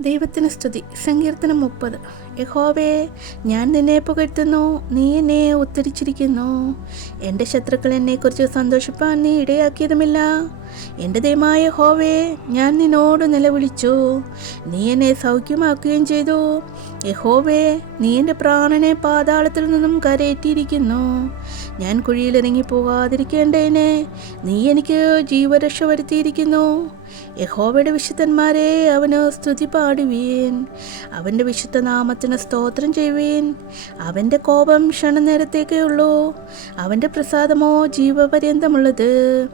ദൈവത്തിന് സ്തുതി. സങ്കീർത്തനം മുപ്പത്. യഹോവേ ഞാൻ നിന്നെ പുകഴ്ത്തുന്നു നീ എന്നെ ഉത്തരിച്ചിരിക്കുന്നു എന്റെ ശത്രുക്കൾ എന്നെക്കുറിച്ച് സന്തോഷിപ്പാൻ നീ ഇടയാക്കിയതുമില്ല. എന്റെ ദൈവമായ ഹോവേ ഞാൻ നിന്നോട് നിലവിളിച്ചു. നീ എന്നെ സൗഖ്യമാക്കുകയും ചെയ്തു. യഹോവേ നീ എന്റെ പ്രാണനെ പാതാളത്തിൽ നിന്നും കരയേറ്റിയിരിക്കുന്നു ഞാൻ കുഴിയിലിറങ്ങി പോകാതിരിക്കേണ്ടതിനെ നീ എനിക്ക് ജീവരക്ഷ വരുത്തിയിരിക്കുന്നു. യഹോവയുടെ വിശുദ്ധന്മാരെ അവന് സ്തുതി പാടുവീൻ. അവന്റെ വിശുദ്ധ നാമത്തിന് സ്തോത്രം ചെയ്യുവീൻ. അവന്റെ കോപം ക്ഷണനേരത്തേക്കേ ഉള്ളൂ. അവന്റെ പ്രസാദമോ ജീവപര്യന്തമുള്ളത്.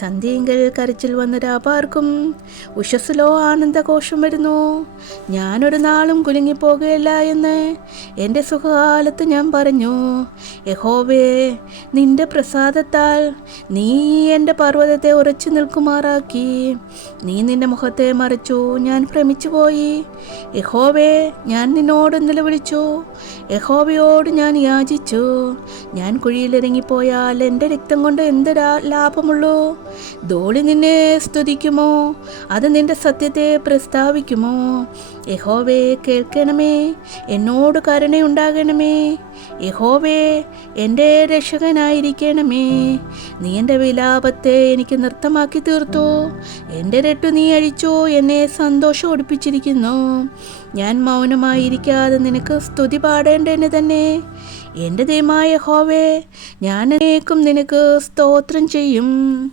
സന്ധ്യയെങ്കിൽ കരച്ചിൽ വന്ന രാപാർക്കും ഉഷസ്സിലോ ആനന്ദഘോഷം വരുന്നു. ഞാനൊരു നാളും കുലുങ്ങിപ്പോകുകയില്ല എന്ന് എന്റെ സുഖകാലത്ത് ഞാൻ പറഞ്ഞു. യഹോവേ നിന്റെ പ്രസാദത്താൽ നീ എന്റെ പർവതത്തെ ഉറച്ചു നിൽക്കുമാറാക്കി. നീ നിന്റെ മുഖത്തെ മറിച്ചു ഞാൻ ഭ്രമിച്ചു പോയി യഹോവേ ഞാൻ നിന്നോട് നിലവിളിച്ചു. യഹോവയോട് ഞാൻ യാചിച്ചു. ഞാൻ കുഴിയിലിറങ്ങിപ്പോയാൽ എന്റെ രക്തം കൊണ്ട് എന്ത് ലാഭമുള്ളൂ? ധോളി നിന്നെ സ്തുതിക്കുമോ? അത് നിന്റെ സത്യത്തെ പ്രസ്താവിക്കുമോ? യഹോവേ കേൾക്കണമേ. എന്നോട് കരുണയുണ്ടാകണമേ യഹോവേ എന്റെ രക്ഷകനായിരിക്കണമേ. നീ എന്റെ വിലാപത്തെ എനിക്ക് നൃത്തമാക്കി തീർത്തു? എന്റെ രട്ടു നീ അഴിച്ചോ? എന്നെ സന്തോഷം ഒടിപ്പിച്ചിരിക്കുന്നു. ഞാൻ മൗനമായിരിക്കാതെ നിനക്ക് സ്തുതി പാടേണ്ടതിന് തന്നെ. എന്റെ ദൈവമായ ഹോവേ ഞാൻ അനേക്കും നിനക്ക് സ്തോത്രം ചെയ്യും.